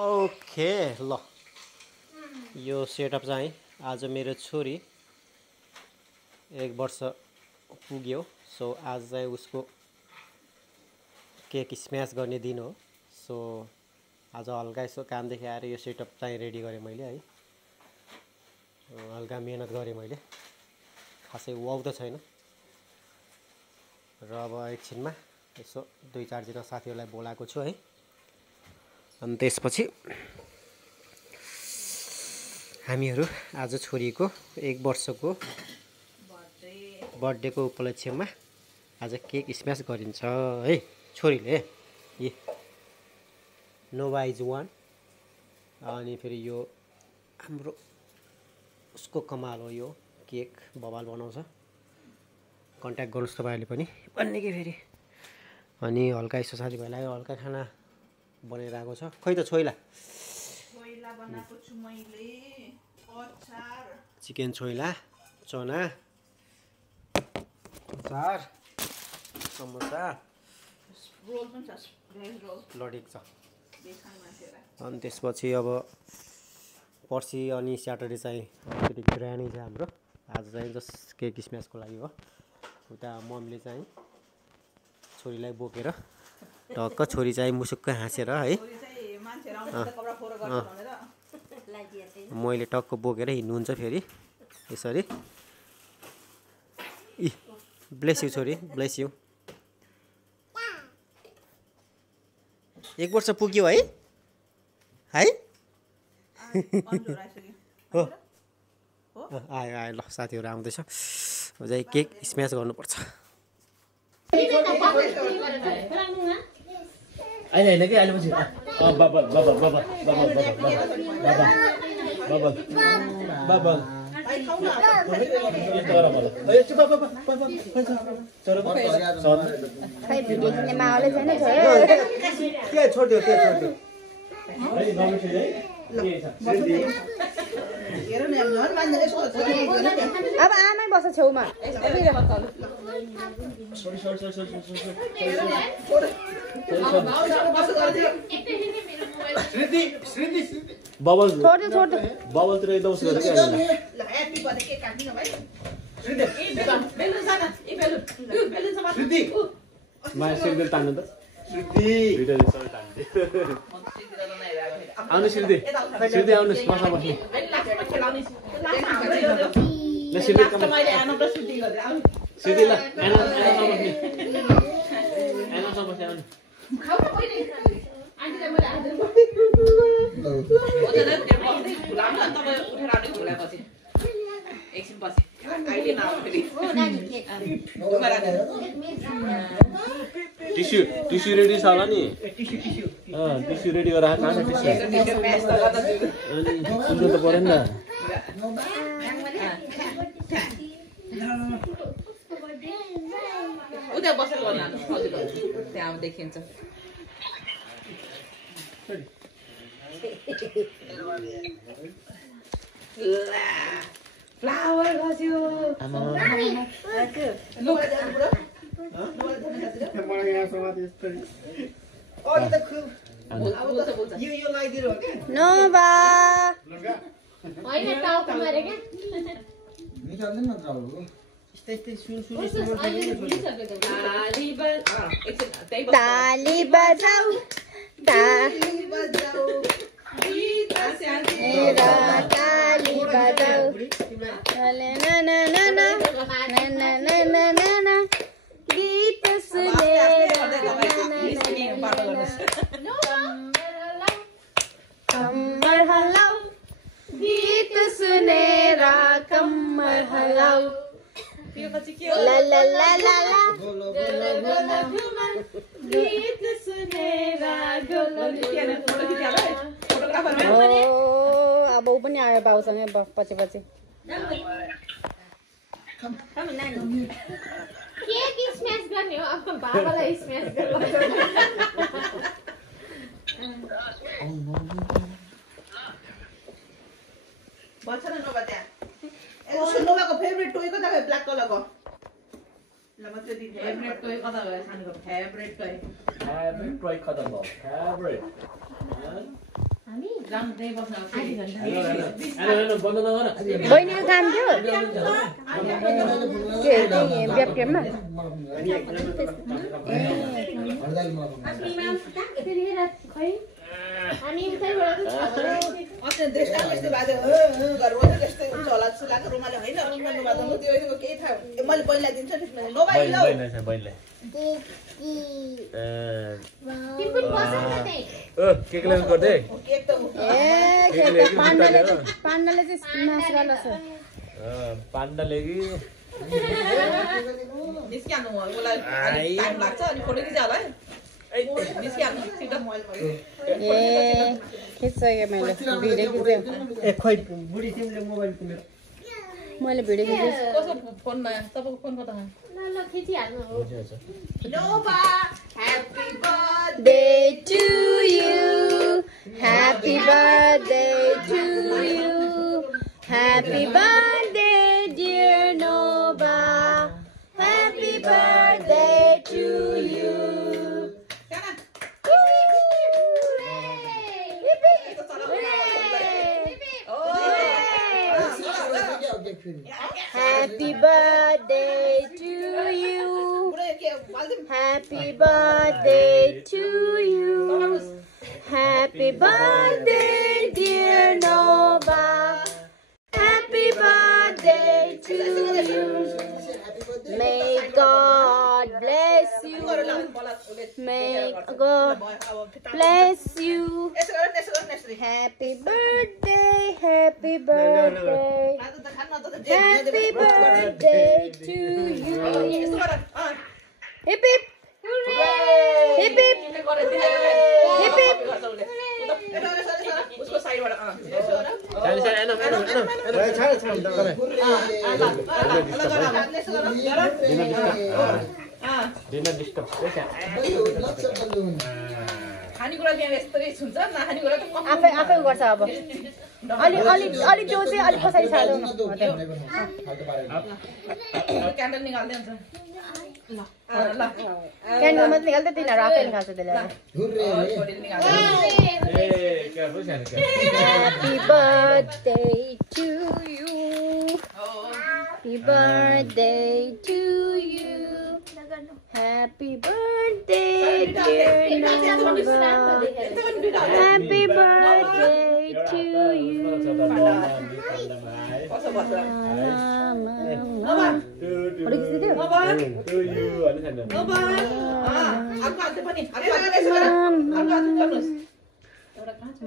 Okay ल यो setup चाहिँ आज मेरो छोरी 1 वर्ष पुग्यो। सो आज चाहिँ उसको केक स्म्यास गर्ने दिन हो। सो आज हल्का यसो कामदेखि आएर यो सेटअप चाहिँ रेडी गरेँ मैले है। हल्का मेहनत गरेँ मैले, खासै वाउ त छैन। र अब एकछिनमा यसो 2-4 जना साथीहरूलाई बोलाएको छु है। अनि त्यसपछि हामीहरू आज छोरीको 1 वर्षको बर्थडेको उपलक्ष्यमा आज केक स्म्यास गरिन्छ है। छोरीले ए नोभा इज वान। अनि फेरि यो हाम्रो उसको कमाल हो, यो केक बवाल बनाउँछ। कन्ट्याक्ट गर्नुहोस् तपाईँहरूले पनि भन्ने कि फेरि। अनि हल्का यसो साथीभाइलाई हल्का खाना बनाएर आएको छ। खै त छोइला बनाएको छु मैले, अचार, चिकन छोइला, चना, अचार, समोसा, रोल पनि छ, भेज रोल लडेको छ। अनि त्यसपछि अब पर्सि अनि स्याटरडे चाहिँ अलिकति ग्रान्डै छ हाम्रो। आज चाहिँ जस्ट केक स्म्यासको लागि हो। उता मम्मीले चाहिँ छोरीलाई बोकेर टक्क छोरी चाहिँ मुसुक्क हाँसेर है, मैले टक्क बोकेर हिँड्नुहुन्छ फेरि यसरी। इ ब्लेस यु छोरी, ब्लेस यु। 1 वर्ष पुग्यो है है हो आयो आयो। ल साथीहरू आउँदैछ, चाहिँ केक स्म्यास गर्नुपर्छ। अहिले के अहिले पछि बाबा बाबा बाबा बाबा बाबा बाबा बाबा अब आमै बस्छ छेउमा। बबल बबलतिर एकदम उसो गर्छ के माया सिर्देल तान्नु त आउनु सिर्दे सिर्दे आउनुहोस् मसा बस्नु ल सिर्दे सिर्दे ल एना बस्ने आउनु टिस्यु रेडी छ होला नि। टिस्यु रेडी गरेर कहाँ छ टिस्यु? सुन्नु त पऱ्यो नि त। उता बसेर गर्नु सजिलो, त्यहाँ देखिन्छ। फ्लावर खस्यो। नोभा ताली बजाऊ ताली बजाऊ मेरा ताली बजाऊ ना ना ना ना ना ना ना ना ना ना गीत कम्मर हलाऊ गीत सुनेर कम्मर हलाऊ ला ला ला ला ला गीत सुनेर अब ऊ पनि आयो बाउसँगै पछि पछि। केक स्म्यास गर्ने हो, अब बाबालाई स्म्यास गर्नु। भन्छ न नोभा त्यहाँ। उसको नोभाको फेभरेट टोय कता भयो? ब्ल्याक कलरको। ल म त्यो दिन फेभरेट टोय कता भयो? सानोको फेभरेट टोय। फेभरेट टोय कता भयो? फेभरेट बन्द नगर बहिनीको काम थियो के वेबक्याममा हामी उतैबाट अस्ति देशका यस्तो बाजे घरमा त्यस्तै हुन्छ होला जस्तो लाग्यो रुमाले होइन रुमालमा त म त्यो केही थाहा मैले पहिला दिन्छु त्यसमा नोबाइल ल बैले तिमी पनि बस न त्यही ओ केक ल्याउनु पर्दै केक त पाण्डाले चाहिँ स्म्यास गर्छ पाण्डाले कि निस्किहाल्नु मलाई टाइम लाग्छ अनि फोटो खिच्छ होला है निस्किहाल्नु छिटो ए खिच्सकेँ मैले भिडियो खिचेँ ए खोइ बुढी तिमीले मोबाइल किनेर मैले भिडियो खिचेँ कसको फोनमा तपाईँको फोनको त ल खिचिहाल्नु हो nova happy Day to you, happy birthday to you, happy birthday dear Nova, happy birthday to you. Happy birthday to you. Happy birthday to you. Happy birthday dear Nova. Happy birthday to you. May God bless you. May God bless you. Happy birthday, happy birthday. Happy birthday to you. Hip hip. Hip hip. Hip hip. उसको साइडबाट खानेकुरा त्यहाँ यस्तै हुन्छ नखानेकुरा त आफै गर्छ अब अलि त्यो चाहिँ अलिक पछाडि छाड्नु क्यान्डल निकाल्दै हुन्छ क्यान्डल मात्रै निकाल्दै तिनीहरू आफै निकाल्छ त्यसले Happy birthday to you. Happy birthday to you. Happy birthday dear Nova. Happy birthday to you.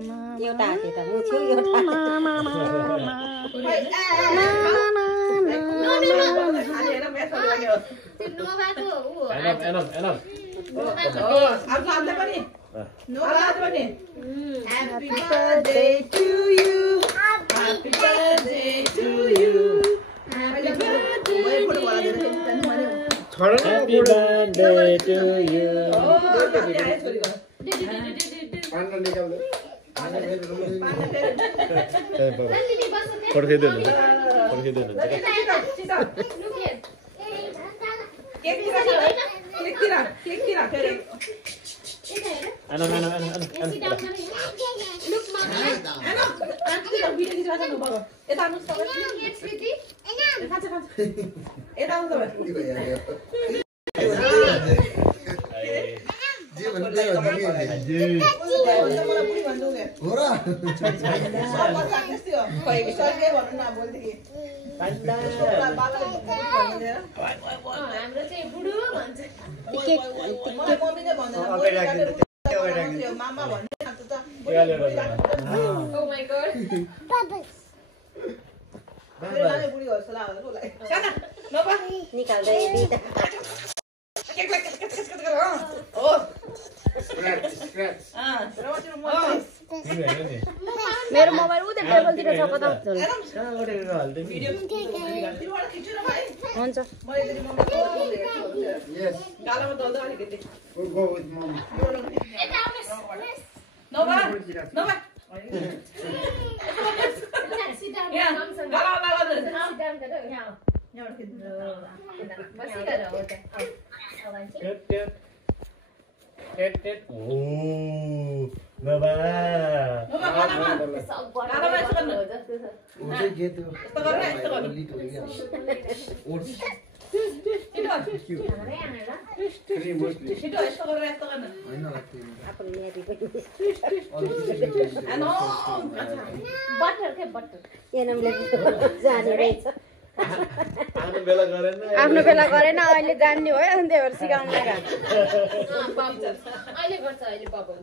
Happy birthday to you. Happy birthday to you. Happy birthday to you. हाम्रो चाहिँ बुढो भन्छ मामा भन्ने ओ माय गॉड निकाल्दै मेरो mobile उतै टेबलतिर छ कता हुन्छ नबा आफ्नो बेला गरेन अहिले जान्ने हो अनि त्यही भएर सिकाउनु लाग्यो अहिले गर्छ अहिले बबल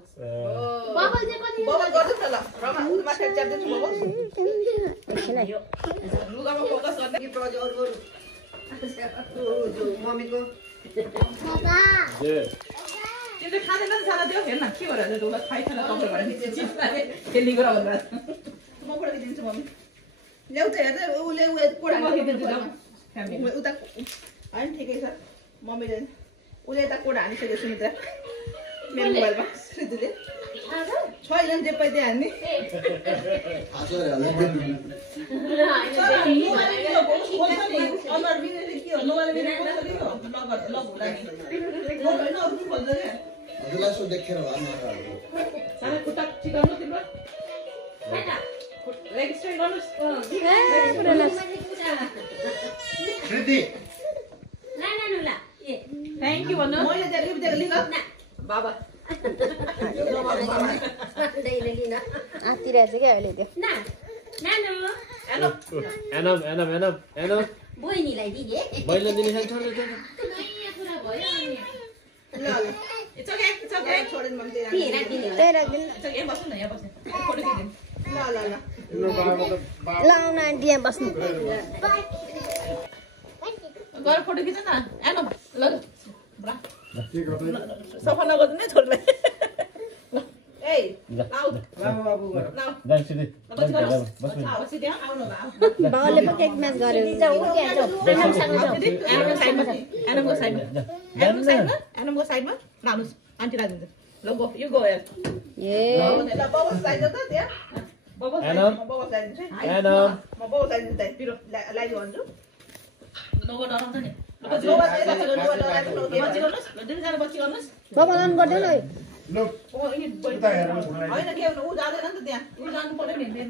बबल गर्दै छ ल रमा उ माथि च्याप्दै छु बबल लुगामा फोकस गर्ने कि प्रज अरु जो मम्मीको त्यो खादैन नि साला देऊ हेर्न के भएर जो उसलाई खाइ खाना कम्प्लेन गर्ने चिप्सले खेल्ने कुरा भन्दा म कोडा दिन्छु मम्मी ल्याउ त हेर्दै उले कोडा दिन्छु उता हैन ठिकै छ मम्मीले उले त कोडा हानिसक्यो सुमित्रा मेरो मोबाइलमा सुजुले छैन जे पाइदिए हान्ने थ्याङ्क यू भन्नु मैले त्यहाँ लिन बाबा आँतिरहेछ क्या अहिले त्यो बहिनीलाई दिए मैले दिने छैन छोडेन मम्मी त्यही राखिदिनु ल आउन आन्टी यहाँ बस्नु गएर फोटो खिच न एनो ल सफा नगर्नु नि छोरीलाई ए आउ बाबु बाउले पो केक म्याच गर्यो एनमको साइडमा लानुहोस् आन्टी राखिदिन्छ ल गो यो गो यार ए ल बबस लाइदिन्छ त त्यहाँ बबस लाइदिन्छ म बबस लाइदिन्छ पिरो लाइदियो भन्छु नगो डराउँछ नि बाबा लानु पर्दैन है होइन के ऊ जाँदैन नि त त्यहाँ ऊ जानु पर्यो नि